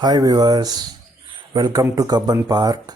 Hi viewers, welcome to Kabban Park.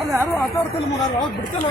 ಅಲ್ಲ ಯಾರು ಆಟ ಆಡ್ತಲ್ಲ ಮಗ ಅವಾಗ ಬಿಡ್ತಲ್ಲ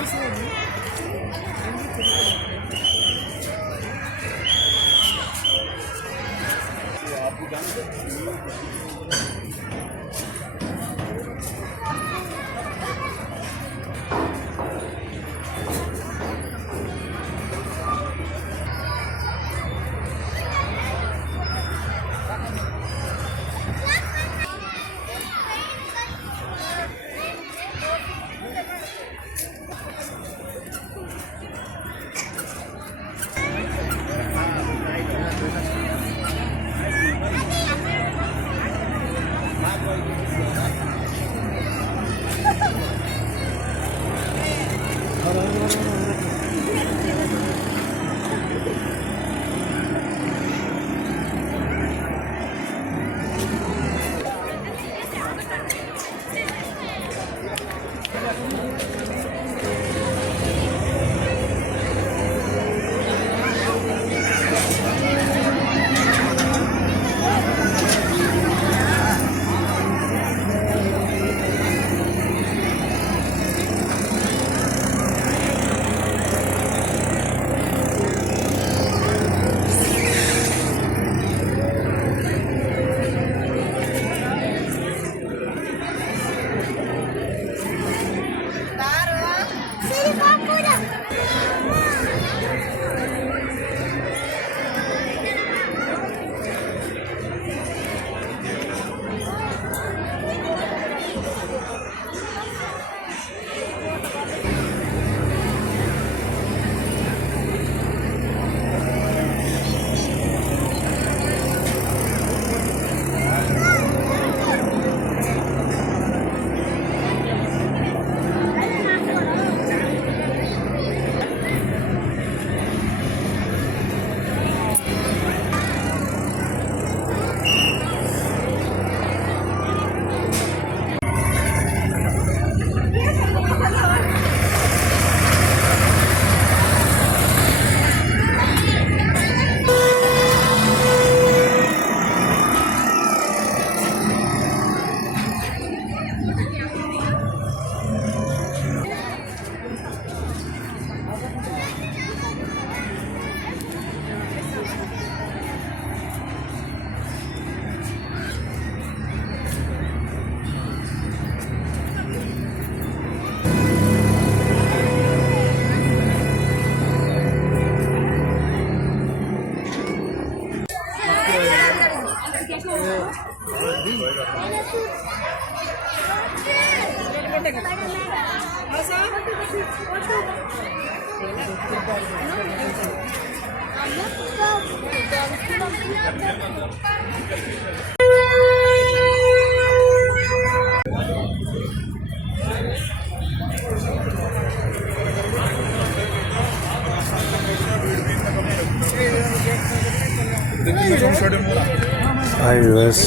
ಹಾಯ್ ವ್ಯೂವರ್ಸ್,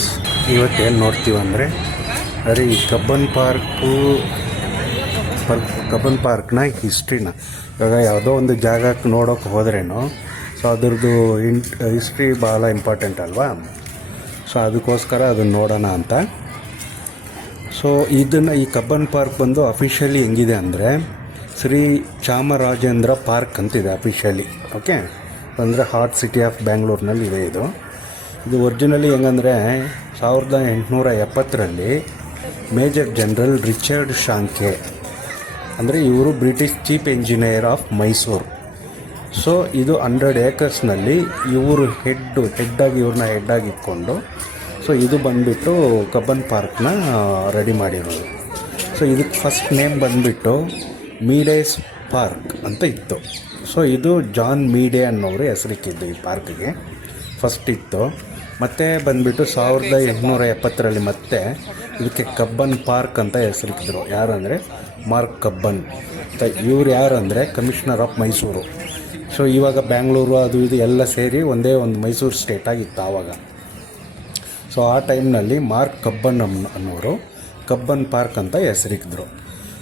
ಇವತ್ತೇನು ನೋಡ್ತೀವಿ ಅಂದರೆ ಅದೇ ಈ ಕಬ್ಬನ್ ಪಾರ್ಕ್ನ ಹಿಸ್ಟ್ರಿನ ಇವಾಗ ಯಾವುದೋ ಒಂದು ಜಾಗಕ್ಕೆ ನೋಡೋಕೆ ಹೋದ್ರೇನು ಸೊ ಅದ್ರದ್ದು ಹಿಸ್ಟ್ರಿ ಭಾಳ ಇಂಪಾರ್ಟೆಂಟ್ ಅಲ್ವಾ. ಸೊ ಅದಕ್ಕೋಸ್ಕರ ಅದನ್ನು ನೋಡೋಣ ಅಂತ. ಸೊ ಈ ಕಬ್ಬನ್ ಪಾರ್ಕ್ ಬಂದು ಅಫಿಷಿಯಲಿ ಹೆಂಗಿದೆ ಅಂದರೆ ಶ್ರೀ ಚಾಮರಾಜೇಂದ್ರ ಪಾರ್ಕ್ ಅಂತಿದೆ ಅಫಿಷಿಯಲಿ. ಓಕೆ, ಅಂದರೆ ಹಾರ್ಟ್ ಸಿಟಿ ಆಫ್ ಬ್ಯಾಂಗ್ಳೂರ್ನಲ್ಲಿ ಇದೆ ಇದು ಒರಿಜಿನಲಿ ಹೆಂಗಂದರೆ 1870ರಲ್ಲಿ ಮೇಜರ್ ಜನರಲ್ ರಿಚರ್ಡ್ ಶಾಂಕೆ ಅಂದರೆ ಇವರು British chief engineer of Mysuru. So ಇದು 100 ಏಕರ್ಸ್ನಲ್ಲಿ ಇವರು ಹೆಡ್ಡಾಗಿ ಇಟ್ಕೊಂಡು ಸೊ ಇದು ಬಂದುಬಿಟ್ಟು ಕಬ್ಬನ್ ಪಾರ್ಕ್ನ ರೆಡಿ ಮಾಡಿರೋದು. ಸೊ ಇದಕ್ಕೆ ಫಸ್ಟ್ ನೇಮ್ ಬಂದುಬಿಟ್ಟು ಮೀಡೇಸ್ ಪಾರ್ಕ್ ಅಂತ ಇತ್ತು. ಸೊ ಇದು ಜಾನ್ ಮೀಡೆ ಅನ್ನೋರು ಹೆಸರಿಕ್ಕಿದ್ದು ಈ ಪಾರ್ಕ್ಗೆ ಫಸ್ಟ್ ಇತ್ತು. ಮತ್ತೆ ಬಂದುಬಿಟ್ಟು 1870ರಲ್ಲಿ ಮತ್ತೆ ಇದಕ್ಕೆ ಕಬ್ಬನ್ ಪಾರ್ಕ್ ಅಂತ ಹೆಸರಿಕ್ಕಿದ್ರು. ಯಾರಂದರೆ ಮಾರ್ಕ್ ಕಬ್ಬನ್. ಇವ್ರು ಯಾರಂದರೆ ಕಮಿಷನರ್ ಆಫ್ ಮೈಸೂರು. ಸೊ ಇವಾಗ ಬ್ಯಾಂಗ್ಳೂರು ಅದು ಇದು ಎಲ್ಲ ಸೇರಿ ಒಂದೇ ಒಂದು ಮೈಸೂರು ಸ್ಟೇಟ್ ಆಗಿತ್ತು ಆವಾಗ. ಸೊ ಆ ಟೈಮ್ನಲ್ಲಿ ಮಾರ್ಕ್ ಕಬ್ಬನ್ ಅನ್ನೋರು ಕಬ್ಬನ್ ಪಾರ್ಕ್ ಅಂತ ಹೆಸರಿಕ್ಕಿದ್ರು.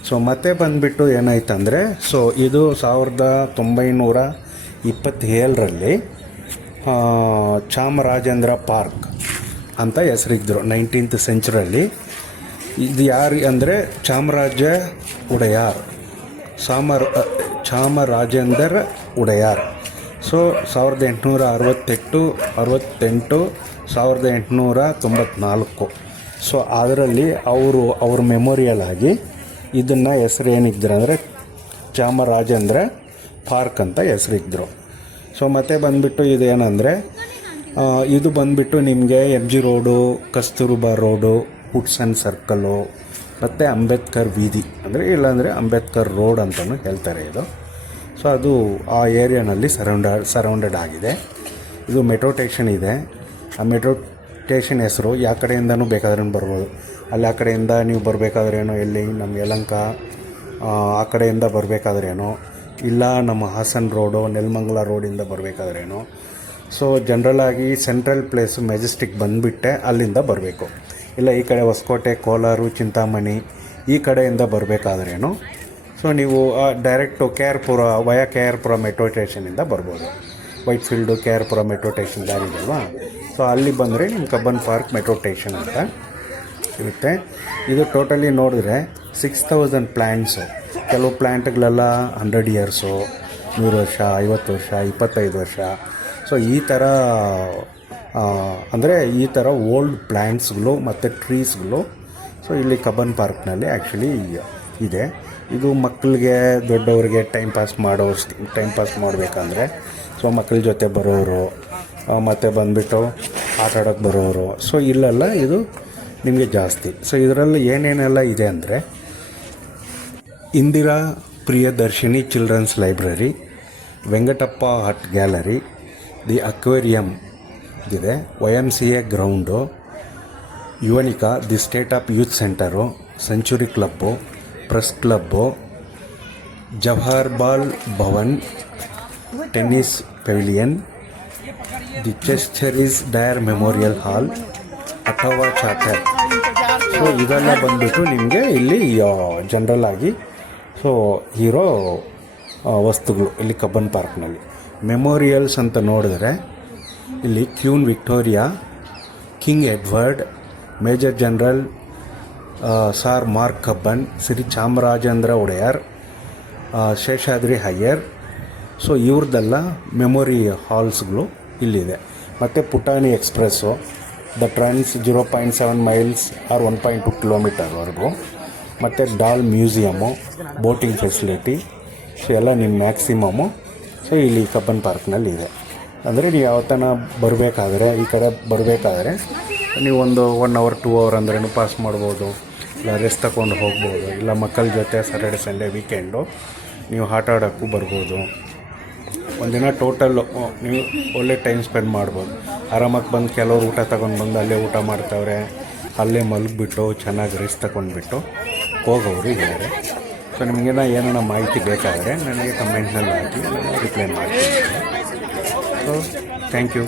ಸೊ ಮತ್ತೆ ಬಂದುಬಿಟ್ಟು ಏನಾಯ್ತಂದರೆ, ಸೊ ಇದು 1927ರಲ್ಲಿ ಚಾಮರಾಜೇಂದ್ರ ಪಾರ್ಕ್ ಅಂತ ಹೆಸರಿಕ್ಕಿದ್ರು 19th ಸೆಂಚುರಿಯಲ್ಲಿ. ಇದು ಯಾರು ಅಂದರೆ ಚಾಮರಾಜೇಂದ್ರ ಒಡೆಯಾರ್. ಸೊ 1868 1894. ಸೊ ಅದರಲ್ಲಿ ಅವ್ರ ಮೆಮೋರಿಯಲ್ ಆಗಿ ಇದನ್ನು ಹೆಸರು ಏನಿದ್ರು ಅಂದರೆ ಚಾಮರಾಜೇಂದ್ರ ಪಾರ್ಕ್ ಅಂತ ಹೆಸರಿಕ್ಕಿದ್ರು. ಸೊ ಮತ್ತೆ ಬಂದುಬಿಟ್ಟು ಇದೇನೆಂದರೆ ಇದು ಬಂದುಬಿಟ್ಟು ನಿಮಗೆ MG road, Kasturba road, Hudson circle ಮತ್ತು ಅಂಬೇಡ್ಕರ್ ಬೀದಿ ಅಂದರೆ ಇಲ್ಲಾಂದರೆ ಅಂಬೇಡ್ಕರ್ ರೋಡ್ ಅಂತಲೂ ಹೇಳ್ತಾರೆ ಇದು. ಸೊ ಅದು ಆ ಏರಿಯಾನಲ್ಲಿ ಸರೌಂಡೆಡ್ ಆಗಿದೆ. ಇದು ಮೆಟ್ರೋ ಸ್ಟೇಷನ್ ಇದೆ. ಆ ಮೆಟ್ರೋ ಸ್ಟೇಷನ್ ಹೆಸರು ಯಾವ ಕಡೆಯಿಂದನೂ ಬೇಕಾದ್ರೂ ಬರ್ಬೋದು. ಅಲ್ಲಿ ಆ ಕಡೆಯಿಂದ ನೀವು ಬರಬೇಕಾದ್ರೇನೋ ಎಲ್ಲಿ ನಮ್ಮ ಯಲಹಂಕ ಆ ಕಡೆಯಿಂದ ಬರಬೇಕಾದ್ರೇನೋ, ಇಲ್ಲ ನಮ್ಮ ಹಾಸನ್ ರೋಡು ನೆಲಮಂಗಲ ರೋಡಿಂದ ಬರಬೇಕಾದ್ರೇನೋ. ಸೊ ಜನ್ರಲಾಗಿ ಸೆಂಟ್ರಲ್ ಪ್ಲೇಸು ಮೆಜೆಸ್ಟಿಕ್ ಬಂದುಬಿಟ್ಟೆ ಅಲ್ಲಿಂದ ಬರಬೇಕು. ಇಲ್ಲ ಈ ಕಡೆ ಹೊಸಕೋಟೆ, ಕೋಲಾರ, ಚಿಂತಾಮಣಿ ಈ ಕಡೆಯಿಂದ ಬರಬೇಕಾದ್ರೇನು ಸೊ ನೀವು ಡೈರೆಕ್ಟು ಕೆ ಆರ್ ಪುರ ಮೆಟ್ರೋ ಸ್ಟೇಷನಿಂದ ಬರ್ಬೋದು. ವೈಟ್ಫೀಲ್ಡು KR ಪುರ ಮೆಟ್ರೋ ಸ್ಟೇಷನ್ ದಾರಿ ಇದೆಯಲ್ವಾ. ಸೊ ಅಲ್ಲಿ ಬಂದರೆ ನಿಮ್ಮ ಕಬ್ಬನ್ ಪಾರ್ಕ್ ಮೆಟ್ರೋ ಸ್ಟೇಷನ್ ಅಂತ ಇರುತ್ತೆ. ಇದು ಟೋಟಲಿ ನೋಡಿದ್ರೆ 6000 ಪ್ಲ್ಯಾಂಟ್ಸು. ಕೆಲವು ಪ್ಲ್ಯಾಂಟ್ಗಳೆಲ್ಲ 100 ಇಯರ್ಸು, 100 ವರ್ಷ, 50 ವರ್ಷ, 25 ವರ್ಷ. ಸೊ ಈ ಥರ ಅಂದರೆ ಈ ಥರ ಓಲ್ಡ್ ಪ್ಲ್ಯಾಂಟ್ಸ್ಗಳು ಮತ್ತು ಟ್ರೀಸ್ಗಳು ಸೊ ಇಲ್ಲಿ ಕಬ್ಬನ್ ಪಾರ್ಕ್ನಲ್ಲಿ ಆ್ಯಕ್ಚುಲಿ ಇದೆ. ಇದು ಮಕ್ಕಳಿಗೆ, ದೊಡ್ಡವ್ರಿಗೆ ಟೈಮ್ ಪಾಸ್ ಮಾಡಬೇಕಂದ್ರೆ ಸೊ ಮಕ್ಕಳ ಜೊತೆ ಬರೋರು ಮತ್ತು ಬಂದುಬಿಟ್ಟು ಆಟ ಆಡೋಕ್ಕೆ ಬರೋರು. ಸೊ ಇಲ್ಲೆಲ್ಲ ಇದು ನಿಮಗೆ ಜಾಸ್ತಿ. ಸೊ ಇದರಲ್ಲಿ ಏನೇನೆಲ್ಲ ಇದೆ ಅಂದರೆ Indira Priyadarshini children's library, Venkatappa art gallery, the aquarium ಇದೆ, YMCA ground, Yuvanika, the state of youth centre, century club, press club, Jawaharlal Bhavan, tennis pavilion, the Chesters Dyer memorial hall, ಅಟವಾ ಚಾರ್ಟರ್. ಸೊ ಇದೆಲ್ಲ ಬಂದುಬಿಟ್ಟು ನಿಮಗೆ ಇಲ್ಲಿ ಜನರಲ್ ಆಗಿ ಸೊ ಇರೋ ವಸ್ತುಗಳು ಇಲ್ಲಿ ಕಬ್ಬನ್ ಪಾರ್ಕ್ನಲ್ಲಿ. ಮೆಮೋರಿಯಲ್ಸ್ ಅಂತ ನೋಡಿದ್ರೆ ಇಲ್ಲಿ queen Victoria, king Edward, major general sir Mark Cubbon, Shri Chamarajendra Wodeyar, Seshadri Iyer. So ಇವ್ರದ್ದೆಲ್ಲ ಮೆಮೊರಿ ಹಾಲ್ಸ್ಗಳು ಇಲ್ಲಿದೆ. ಮತ್ತು Putani express, the trains 0.7 miles or 1.2 ಕಿಲೋಮೀಟರ್ವರೆಗೂ, ಮತ್ತು doll museum, boating facility. So ಎಲ್ಲ ನಿಮ್ಮ ಮ್ಯಾಕ್ಸಿಮಮ್ಮು ಸೊ ಇಲ್ಲಿ ಕಬ್ಬನ್ ಪಾರ್ಕ್ನಲ್ಲಿ ಇದೆ. ಅಂದರೆ ನೀವು ಯಾವತ್ತನ ಬರಬೇಕಾದ್ರೆ ಈ ಕಡೆ ಬರಬೇಕಾದ್ರೆ ನೀವು ಒಂದು 1 hour 2 hour ಅಂದ್ರೂ ಪಾಸ್ ಮಾಡ್ಬೋದು. ಇಲ್ಲ ರೆಸ್ಟ್ ತಗೊಂಡು ಹೋಗ್ಬೋದು. ಇಲ್ಲ ಮಕ್ಕಳ ಜೊತೆ ಸ್ಯಾಟರ್ಡೆ ಸಂಡೇ ವೀಕೆಂಡು ನೀವು ಆಟ ಆಡೋಕ್ಕೂ ಬರ್ಬೋದು. ಒಂದಿನ ಟೋಟಲ್ಲು ನೀವು ಒಳ್ಳೆ ಟೈಮ್ ಸ್ಪೆಂಡ್ ಮಾಡ್ಬೋದು. ಆರಾಮಾಗಿ ಬಂದು ಕೆಲವರು ಊಟ ತಗೊಂಡು ಬಂದು ಅಲ್ಲೇ ಊಟ ಮಾಡ್ತಾವ್ರೆ, ಅಲ್ಲೇ ಮಲಗಿಬಿಟ್ಟು ಚೆನ್ನಾಗಿ ರೆಸ್ಟ್ ತಗೊಂಡ್ಬಿಟ್ಟು ಹೋಗೋರು ಇದ್ದಾರೆ. ಸೊ ನಿಮಗೇನ ಏನಾರ ಮಾಹಿತಿ ಬೇಕಾದರೆ ನನಗೆ ಕಮೆಂಟ್ನಲ್ಲಿ ಹಾಕಿ ನಾನು ರಿಪ್ಲೈ ಮಾಡ್ತೀನಿ. So thank you.